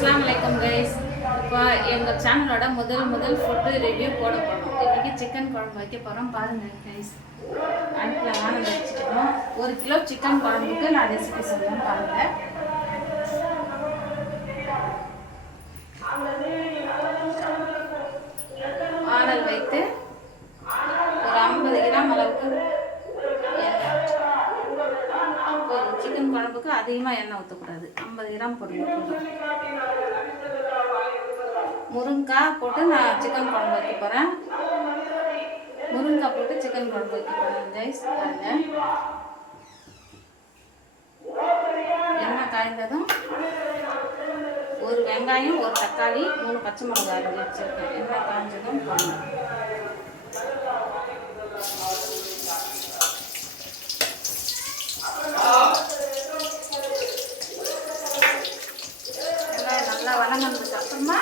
அஸ்ஸலாமு அலைக்கும் கைஸ். இப்போ எங்கள் சேனலோட முதல் ஃபுட்டு ரிவ்யூ போட போகிறோம். இன்றைக்கி சிக்கன் குழம்பு வைக்க போகிறோம். பாருங்கள் கைஸ், அடுப்பில் வானல் வச்சுக்கணும். 1 கிலோ சிக்கன் குழம்புக்கு நான் ரெசிபி சொல்லுவேன் பாருங்கள். வானல் வைத்து ஒரு 50 கிராம் அளவுக்கு சிக்கன் குழம்புக்கு அதிகமாக எண்ணெய் ஊற்றக்கூடாது. 50 கிராம் போட்டு முருங்கைக்காய் போட்டு நான் சிக்கன் குழம்பு வைக்க போகிறேன். முருங்கைக்காய் போட்டு சிக்கன் குழம்பு வைக்க போகிறேன் கைஸ். பாருங்கள், எண்ணெய் காய்ந்ததும் ஒரு வெங்காயம், ஒரு தக்காளி, 3 பச்சை மிளகாய் அரைஞ்சி வச்சுருக்கேன். எண்ணெய் காய்ஞ்சதும் போடணும். நல்லா வதங்கினதுக்கு அப்புறமா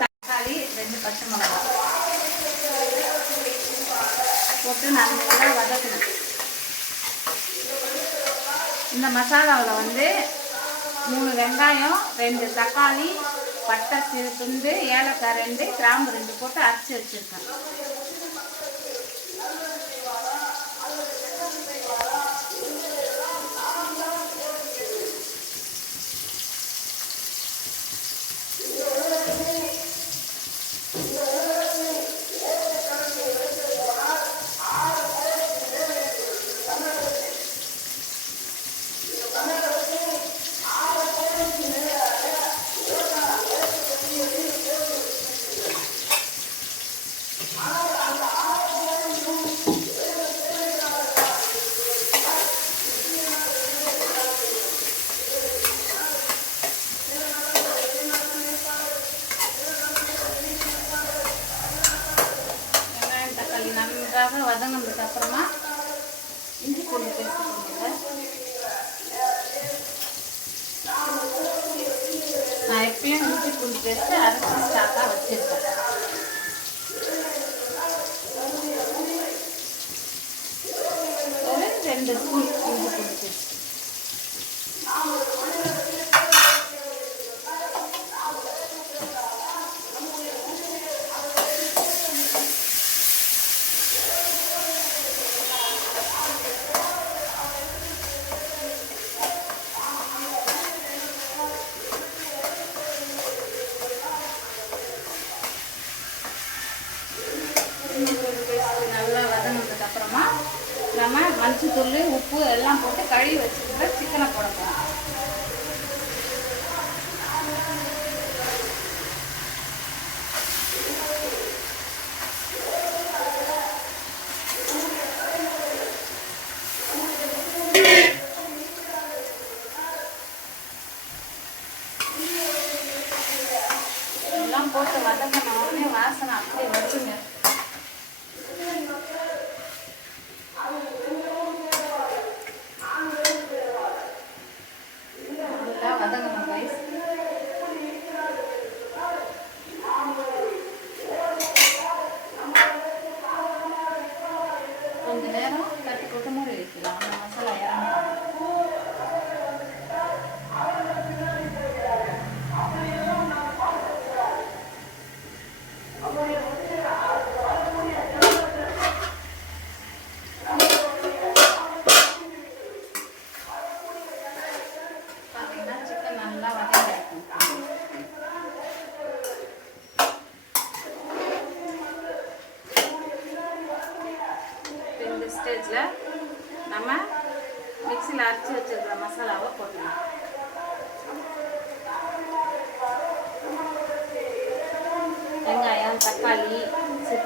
தக்காளி பச்சை மிளகாய் போட்டு நல்லா வதக்கணும். இந்த மசாலாவில் வந்து 3 வெங்காயம், 2 தக்காளி, பட்டை சிறு துண்டு, ஏலக்காய் 2, கிராம்பு 2 போட்டு அரைச்சி வச்சுருக்கேன். நன்றாக வதங்கினதுக்கு அப்புறமா இஞ்சி பூண்டு பேஸ்ட் பண்ணுங்க. நான் எப்பயும் இஞ்சி பூண்டு பேஸ்ட்டு அரைச்சி ஸ்டாக்காக வச்சுருக்கேன். ஒரு 2 ஸ்பூன் இஞ்சி பூண்டு பேஸ்ட். நல்லா வதங்கினதுக்கு அப்புறமா நம்ம மஞ்சத்தூள், உப்பு எல்லாம் போட்டு கழுவி வச்சுக்கிற சிக்கனை போட போகிறோம். எல்லாம் போட்டு வதங்கின உடனே வாசனை அப்படியே வச்சுங்க. வதங்கணும் கைஸ். கொஞ்ச நேரம் தட்டி போட்டு மூடி வைக்கலாம். அந்த மசாலா இறங்கணும். இந்த ஸ்டேஜில் நம்ம மிக்சியில் அரைச்சி வச்சுருக்கிற மசாலாவை போட்டுக்கலாம். வெங்காயம், தக்காளி,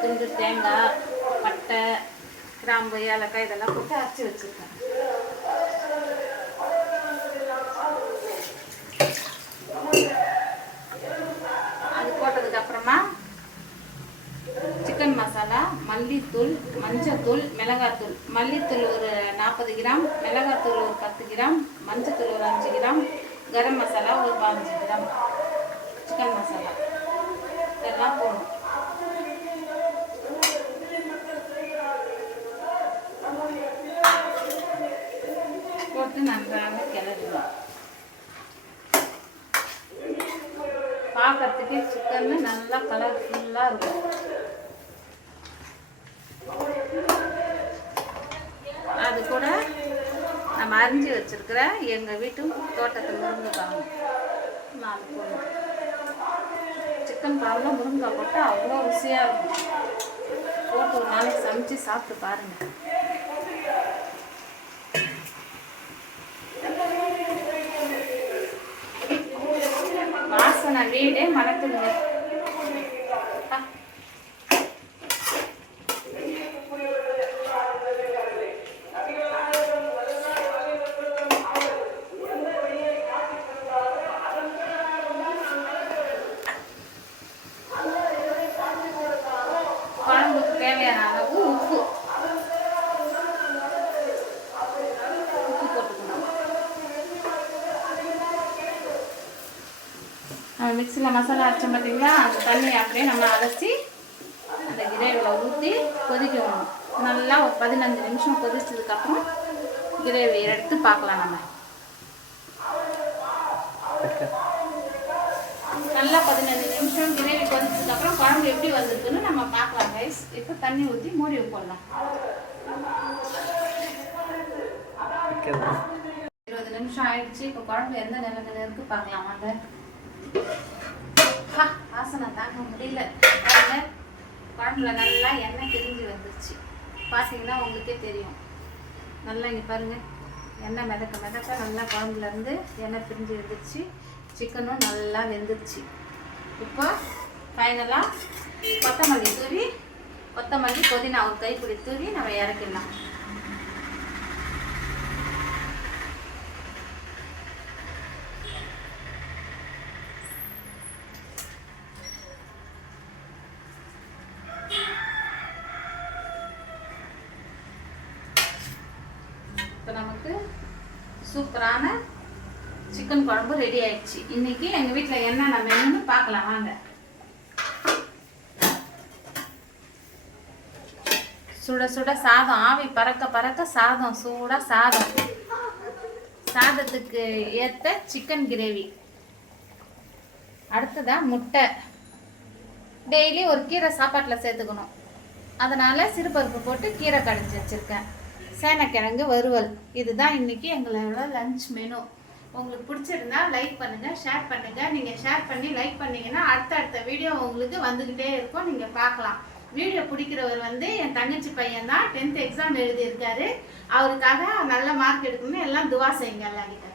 துண்டு தேங்காய், பட்டை, கிராம்பு, ஏலக்காய் இதெல்லாம் போட்டு அரைச்சி வச்சுருக்கேன். அது போட்டதுக்கப்புறமா சிக்கன் மசாலா, மல்லித்தூள், மஞ்சத்தூள், மிளகாத்தூள். மல்லித்தூள் ஒரு 40 கிராம், மிளகாத்தூள் ஒரு 10 கிராம், மஞ்சத்தூள் ஒரு 5 கிராம், கரம் மசாலா ஒரு 15 கிராம், சிக்கன் மசாலா இதெல்லாம் போடணும். போட்டு நன்றாக கிளறணும். பார்க்கறதுக்கு சிக்கன் நல்லா கலர்ஃபுல்லாக இருக்கும். அது கூட நம்ம அரிஞ்சு வச்சிருக்கிற எங்கள் வீட்டு தோட்டத்து முருங்கைக்காய் 4 போடணும். சிக்கன் குழம்புல முருங்கைக்காய் போட்டு அவ்வளோ ருசியாக இருக்கும். போட்டு ஒரு நாளைக்கு சமைச்சு சாப்பிட்டு பாருங்கள். வாசனை வீடே மணக்குதுங்க. குழம்புக்கு தேவையான அளவு உப்பு போட்டுக்கணும். மிக்சியில் மசாலா அரைச்சோம் பார்த்தீங்களா, அந்த தண்ணியை அப்படியே நம்ம அரைச்சி அந்த கிரேவியில் ஊற்றி கொதிக்கணும். நல்லா ஒரு 15 நிமிஷம் கொதிச்சதுக்கப்புறம் கிரேவி எடுத்து பார்க்கலாம். நம்ம நல்லா 15 நிமிஷம் கிரேவி கொதிச்சதுக்கப்புறம் குழம்பு எப்படி வந்திருக்குன்னு நம்ம பார்க்கலாம் கைஸ். இப்போ தண்ணி ஊற்றி மூடி போடலாம். 20 நிமிஷம் ஆயிடுச்சு. இப்போ குழம்பு எந்த நிலைமையில இருக்கு பார்க்கலாம் வாங்க. வாசனை தாங்க முடியல. குழம்புல நல்லா எண்ணெய் பிரிஞ்சு வந்துருச்சு. பார்த்தீங்கன்னா உங்களுக்கே தெரியும். நல்லா இங்கே பாருங்கள், எண்ணெய் மிதக்க மிதக்க நல்லா குழம்புலேருந்து எண்ணெய் பிரிஞ்சு வந்துருச்சு. சிக்கனும் நல்லா வெந்துருச்சு. இப்போ ஃபைனலாக கொத்தமல்லி தூவி, கொத்தமல்லி புதினா ஒரு கைப்பிடி தூவி நம்ம இறக்கிடலாம். இப்போ நமக்கு சூப்பரான சிக்கன் குழம்பு ரெடி ஆயிடுச்சு. இன்னைக்கு எங்கள் வீட்டில் என்னென்ன மெனுன்னு பார்க்கலாம் வாங்க. சுட சுட சாதம், ஆவி பறக்க பறக்க சாதம், சூடாக சாதம், சாதத்துக்கு ஏற்ற சிக்கன் கிரேவி. அடுத்ததான் முட்டை. டெய்லி ஒரு கீரை சாப்பாட்டில் சேர்த்துக்கணும். அதனால் சிறுபருப்பு போட்டு கீரை கடைஞ்சி வச்சுருக்கேன். சேனக்கிழங்கு வறுவல். இதுதான் இன்றைக்கி எங்களோட லஞ்ச் மெனு. உங்களுக்கு பிடிச்சிருந்தா லைக் பண்ணுங்கள், ஷேர் பண்ணுங்கள். நீங்கள் ஷேர் பண்ணி லைக் பண்ணிங்கன்னா அடுத்த வீடியோ உங்களுக்கு வந்துக்கிட்டே இருக்கும், நீங்கள் பார்க்கலாம். வீடியோ பிடிக்கிறவர் என் தங்கச்சி பையன் தான். 10th எக்ஸாம் எழுதியிருக்காரு. அவருக்காக நல்ல மார்க் எடுக்கணும்னு எல்லாம் துவா செய்யுங்க எல்லாருக்கிட்ட.